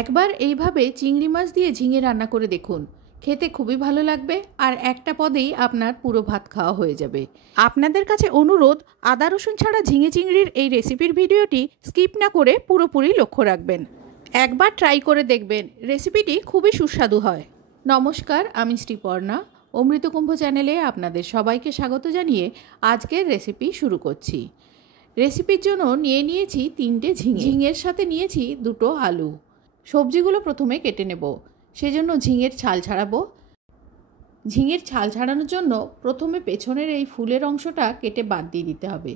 একবার এইভাবে চিংড়ি মাছ দিয়ে ঝিঙে রান্না করে দেখুন, খেতে খুবই ভালো লাগবে আর একটা পদেই আপনার পুরো ভাত খাওয়া হয়ে যাবে। আপনাদের কাছে অনুরোধ, আদা রসুন ছাড়া ঝিঙে চিংড়ির এই রেসিপির ভিডিওটি স্কিপ না করে পুরোপুরি লক্ষ্য রাখবেন। একবার ট্রাই করে দেখবেন, রেসিপিটি খুবই সুস্বাদু হয়। নমস্কার, আমি শ্রীপর্ণা। অমৃতকুম্ভ চ্যানেলে আপনাদের সবাইকে স্বাগত জানিয়ে আজকের রেসিপি শুরু করছি। রেসিপির জন্য নিয়েছি 3টে ঝিঙের সাথে নিয়েছি 2টো আলু। সবজিগুলো প্রথমে কেটে নেব, সেজন্য ঝিঙের ছাল ছাড়াবো। ঝিঙের ছাল ছাড়ানোর জন্য প্রথমে পেছনের এই ফুলের অংশটা কেটে বাদ দিয়ে দিতে হবে।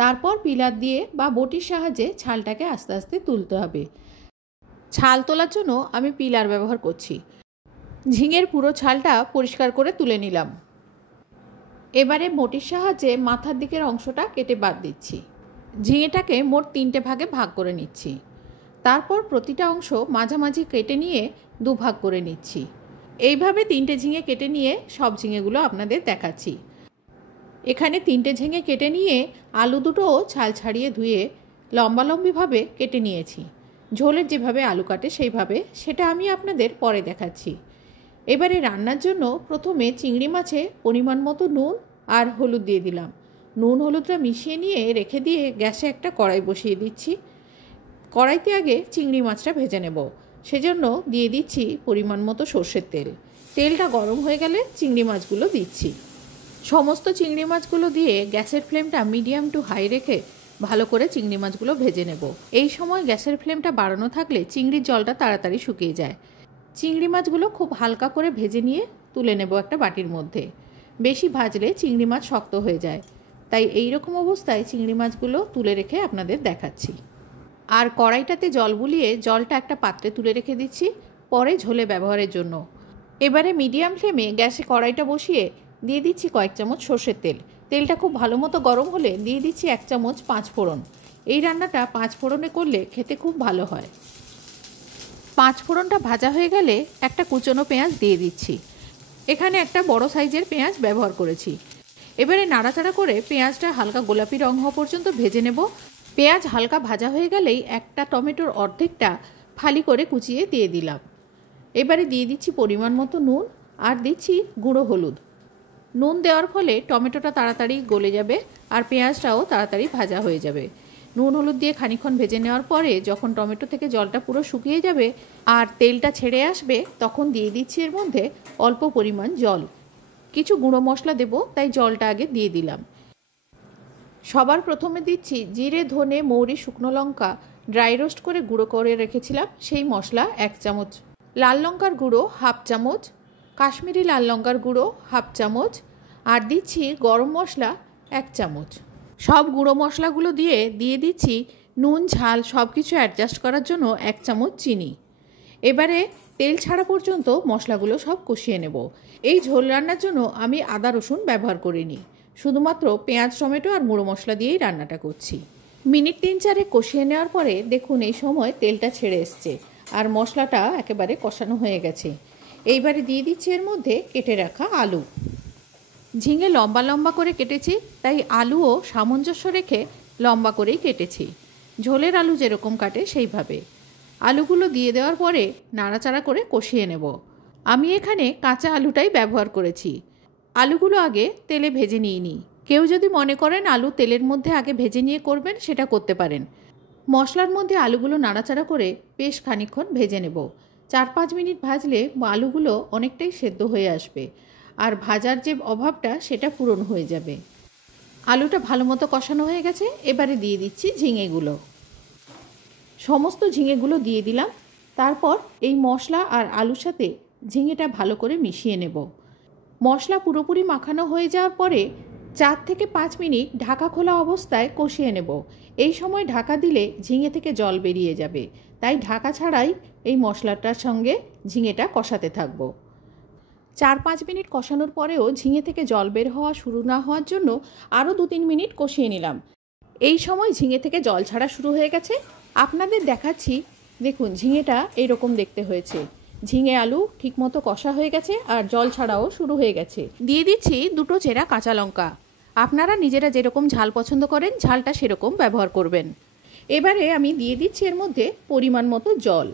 তারপর পিলার দিয়ে বা বটির সাহায্যে ছালটাকে আস্তে আস্তে তুলতে হবে। ছাল তোলার জন্য আমি পিলার ব্যবহার করছি। ঝিঙের পুরো ছালটা পরিষ্কার করে তুলে নিলাম। এবারে বটির সাহায্যে মাথার দিকের অংশটা কেটে বাদ দিচ্ছি। ঝিঙেটাকে মোট 3টে ভাগে ভাগ করে নিচ্ছি। তারপর প্রতিটা অংশ মাঝামাঝি কেটে নিয়ে 2 ভাগ করে নিচ্ছি। এইভাবে 3টে ঝিঙে কেটে নিয়ে সব ঝিঙেগুলো আপনাদের দেখাচ্ছি। এখানে 3টে ঝিঙে কেটে নিয়ে আলু দুটোও ছাল ছাড়িয়ে ধুয়ে লম্বালম্বিভাবে কেটে নিয়েছি। ঝোলের যেভাবে আলু কাটে সেইভাবে, সেটা আমি আপনাদের পরে দেখাচ্ছি। এবারে রান্নার জন্য প্রথমে চিংড়ি মাছে পরিমাণ মতো নুন আর হলুদ দিয়ে দিলাম। নুন হলুদটা মিশিয়ে নিয়ে রেখে দিয়ে গ্যাসে একটা কড়াই বসিয়ে দিচ্ছি। কড়াইতে আগে চিংড়ি মাছটা ভেজে নেব, সেজন্য দিয়ে দিচ্ছি পরিমাণ মতো সর্ষের তেল। তেলটা গরম হয়ে গেলে চিংড়ি মাছগুলো দিচ্ছি। সমস্ত চিংড়ি মাছগুলো দিয়ে গ্যাসের ফ্লেমটা মিডিয়াম টু হাই রেখে ভালো করে চিংড়ি মাছগুলো ভেজে নেব। এই সময় গ্যাসের ফ্লেমটা বাড়ানো থাকলে চিংড়ির জলটা তাড়াতাড়ি শুকিয়ে যায়। চিংড়ি মাছগুলো খুব হালকা করে ভেজে নিয়ে তুলে নেব একটা বাটির মধ্যে। বেশি ভাজলে চিংড়ি মাছ শক্ত হয়ে যায়, তাই এই রকম অবস্থায় চিংড়ি মাছগুলো তুলে রেখে আপনাদের দেখাচ্ছি। আর কড়াইটাতে জল বুলিয়ে জলটা একটা পাত্রে তুলে রেখে দিচ্ছি পরে ঝোলে ব্যবহারের জন্য। এবারে মিডিয়াম ফ্লেমে গ্যাসে কড়াইটা বসিয়ে দিয়ে দিচ্ছি কয়েক চামচ সর্ষের তেল। তেলটা খুব ভালো মতো গরম হলে দিয়ে দিচ্ছি 1 চামচ 5 ফোড়ন। এই রান্নাটা 5 ফোড়নে করলে খেতে খুব ভালো হয়। 5 ফোড়নটা ভাজা হয়ে গেলে একটা কুচনো পেঁয়াজ দিয়ে দিচ্ছি। এখানে একটা বড় সাইজের পেঁয়াজ ব্যবহার করেছি। এবারে নাড়াচাড়া করে পেঁয়াজটা হালকা গোলাপি রং হওয়া পর্যন্ত ভেজে নেব। পেঁয়াজ হালকা ভাজা হয়ে গেলেই একটা টমেটোর অর্ধেকটা ফালি করে কুচিয়ে দিয়ে দিলাম। এবারে দিয়ে দিচ্ছি পরিমাণ মতো নুন আর দিচ্ছি গুঁড়ো হলুদ। নুন দেওয়ার ফলে টমেটোটা তাড়াতাড়ি গলে যাবে আর পেঁয়াজটাও তাড়াতাড়ি ভাজা হয়ে যাবে। নুন হলুদ দিয়ে খানিকক্ষণ ভেজে নেওয়ার পরে যখন টমেটো থেকে জলটা পুরো শুকিয়ে যাবে আর তেলটা ছেড়ে আসবে, তখন দিয়ে দিচ্ছি এর মধ্যে অল্প পরিমাণ জল। কিছু গুঁড়ো মশলা দেব, তাই জলটা আগে দিয়ে দিলাম। সবার প্রথমে দিচ্ছি জিরে, ধনে, মৌরি, শুকনো লঙ্কা ড্রাই রোস্ট করে গুঁড়ো করে রেখেছিলাম সেই মশলা 1 চামচ, লাল লঙ্কার গুঁড়ো 1/2 চামচ, কাশ্মীরি লাল লঙ্কার গুঁড়ো 1/2 চামচ আর দিচ্ছি গরম মশলা 1 চামচ। সব গুঁড়ো মশলাগুলো দিয়ে দিচ্ছি নুন ঝাল সব কিছু অ্যাডজাস্ট করার জন্য 1 চামচ চিনি। এবারে তেল ছাড়া পর্যন্ত মশলাগুলো সব কষিয়ে নেব। এই ঝোল রান্নার জন্য আমি আদা রসুন ব্যবহার করিনি, শুধুমাত্র পেঁয়াজ, টমেটো আর গুঁড়ো মশলা দিয়েই রান্নাটা করছি। মিনিট 3-4 কষিয়ে নেওয়ার পরে দেখুন এই সময় তেলটা ছেড়ে এসছে আর মশলাটা একেবারে কষানো হয়ে গেছে। এইবারে দিয়ে দিচ্ছি এর মধ্যে কেটে রাখা আলু। ঝিঙে লম্বা লম্বা করে কেটেছি, তাই আলুও সামঞ্জস্য রেখে লম্বা করেই কেটেছি। ঝোলের আলু যেরকম কাটে সেইভাবে। আলুগুলো দিয়ে দেওয়ার পরে নাড়াচাড়া করে কষিয়ে নেব। আমি এখানে কাঁচা আলুটাই ব্যবহার করেছি। আলুগুলো আগে তেলে ভেজে নিইনি। কেউ যদি মনে করেন আলু তেলের মধ্যে আগে ভেজে নিয়ে করবেন, সেটা করতে পারেন। মশলার মধ্যে আলুগুলো নাড়াচাড়া করে বেশ খানিকক্ষণ ভেজে নেব। 4-5 মিনিট ভাজলে আলুগুলো অনেকটাই সেদ্ধ হয়ে আসবে আর ভাজার যে অভাবটা সেটা পূরণ হয়ে যাবে। আলুটা ভালো মতো কষানো হয়ে গেছে। এবারে দিয়ে দিচ্ছি ঝিঙেগুলো। সমস্ত ঝিঙেগুলো দিয়ে দিলাম। তারপর এই মশলা আর আলুর সাথে ঝিঙেটা ভালো করে মিশিয়ে নেব। মশলা পুরোপুরি মাখানো হয়ে যাওয়ার পরে 4 থেকে 5 মিনিট ঢাকা খোলা অবস্থায় কষিয়ে নেব। এই সময় ঢাকা দিলে ঝিঙে থেকে জল বেরিয়ে যাবে, তাই ঢাকা ছাড়াই এই মশলাটার সঙ্গে ঝিঙেটা কষাতে থাকব। 4-5 মিনিট কষানোর পরেও ঝিঙে থেকে জল বের হওয়া শুরু না হওয়ার জন্য আরও 2-3 মিনিট কষিয়ে নিলাম। এই সময় ঝিঙে থেকে জল ছাড়া শুরু হয়ে গেছে। আপনাদের দেখাচ্ছি, দেখুন ঝিঙেটা এইরকম দেখতে হয়েছে। ঝিঙে আলু ঠিকমতো কষা হয়ে গেছে আর জল ছাড়াও শুরু হয়ে গেছে। দিয়ে দিচ্ছি 2টো চেরা কাঁচা লঙ্কা। আপনারা নিজেরা যেরকম ঝাল পছন্দ করেন ঝালটা সেরকম ব্যবহার করবেন। এবারে আমি দিয়ে দিচ্ছি এর মধ্যে পরিমাণ মতো জল।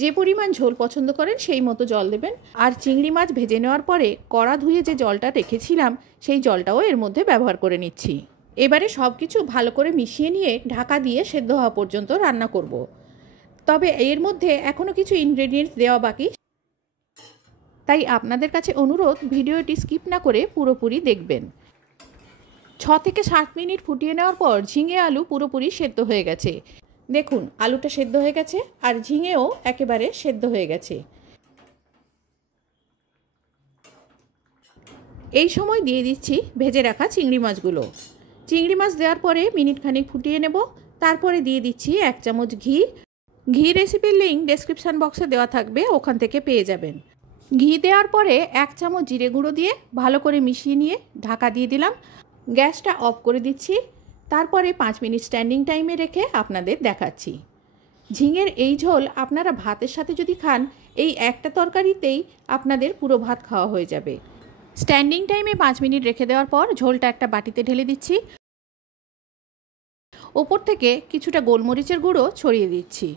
যে পরিমাণ ঝোল পছন্দ করেন সেই মতো জল দেবেন। আর চিংড়ি মাছ ভেজে নেওয়ার পরে কড়া ধুয়ে যে জলটা রেখেছিলাম সেই জলটাও এর মধ্যে ব্যবহার করে নিচ্ছি। এবারে সব কিছু ভালো করে মিশিয়ে নিয়ে ঢাকা দিয়ে সেদ্ধ হওয়া পর্যন্ত রান্না করব। তবে এর মধ্যে এখনও কিছু ইনগ্রেডিয়েন্টস দেওয়া বাকি, তাই আপনাদের কাছে অনুরোধ ভিডিওটি স্কিপ না করে পুরোপুরি দেখবেন। 6 থেকে 7 মিনিট ফুটিয়ে নেওয়ার পর ঝিঙে আলু পুরোপুরি সেদ্ধ হয়ে গেছে। দেখুন আলুটা সেদ্ধ হয়ে গেছে আর ঝিঙেও একেবারে সেদ্ধ হয়ে গেছে। এই সময় দিয়ে দিচ্ছি ভেজে রাখা চিংড়ি মাছগুলো। চিংড়ি মাছ দেওয়ার পরে মিনিট খানিক ফুটিয়ে নেব। তারপরে দিয়ে দিচ্ছি 1 চামচ ঘি। ঘি রেসিপির লিঙ্ক ডেসক্রিপশান বক্সে দেওয়া থাকবে, ওখান থেকে পেয়ে যাবেন। ঘি দেওয়ার পরে 1 চামচ জিরে গুঁড়ো দিয়ে ভালো করে মিশিয়ে নিয়ে ঢাকা দিয়ে দিলাম। গ্যাসটা অফ করে দিচ্ছি। তারপরে 5 মিনিট স্ট্যান্ডিং টাইমে রেখে আপনাদের দেখাচ্ছি। ঝিঙের এই ঝোল আপনারা ভাতের সাথে যদি খান, এই একটা তরকারিতেই আপনাদের পুরো ভাত খাওয়া হয়ে যাবে। স্ট্যান্ডিং টাইমে 5 মিনিট রেখে দেওয়ার পর ঝোলটা একটা বাটিতে ঢেলে দিচ্ছি। ওপর থেকে কিছুটা গোলমরিচের গুঁড়ো ছড়িয়ে দিচ্ছি।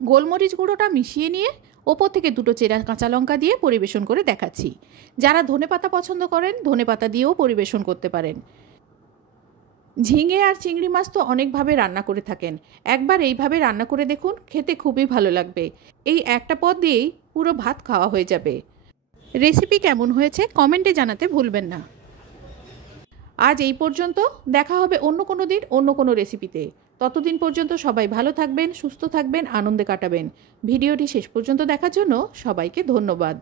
গোলমরিচ গুঁড়োটা মিশিয়ে নিয়ে ওপর থেকে 2টো চেরা কাঁচা লঙ্কা দিয়ে পরিবেশন করে দেখাচ্ছি। যারা ধনেপাতা পছন্দ করেন ধনেপাতা দিয়েও পরিবেশন করতে পারেন। ঝিঙে আর চিংড়ি মাছ তো অনেকভাবে রান্না করে থাকেন, একবার এইভাবে রান্না করে দেখুন, খেতে খুবই ভালো লাগবে। এই একটা পদ দিয়েই পুরো ভাত খাওয়া হয়ে যাবে। রেসিপি কেমন হয়েছে কমেন্টে জানাতে ভুলবেন না। আজ এই পর্যন্ত, দেখা হবে অন্য কোনো দিন অন্য কোনো রেসিপিতে। ততদিন পর্যন্ত সবাই ভালো থাকবেন, সুস্থ থাকবেন, আনন্দে কাটাবেন। ভিডিওটি শেষ পর্যন্ত দেখার জন্য সবাইকে ধন্যবাদ।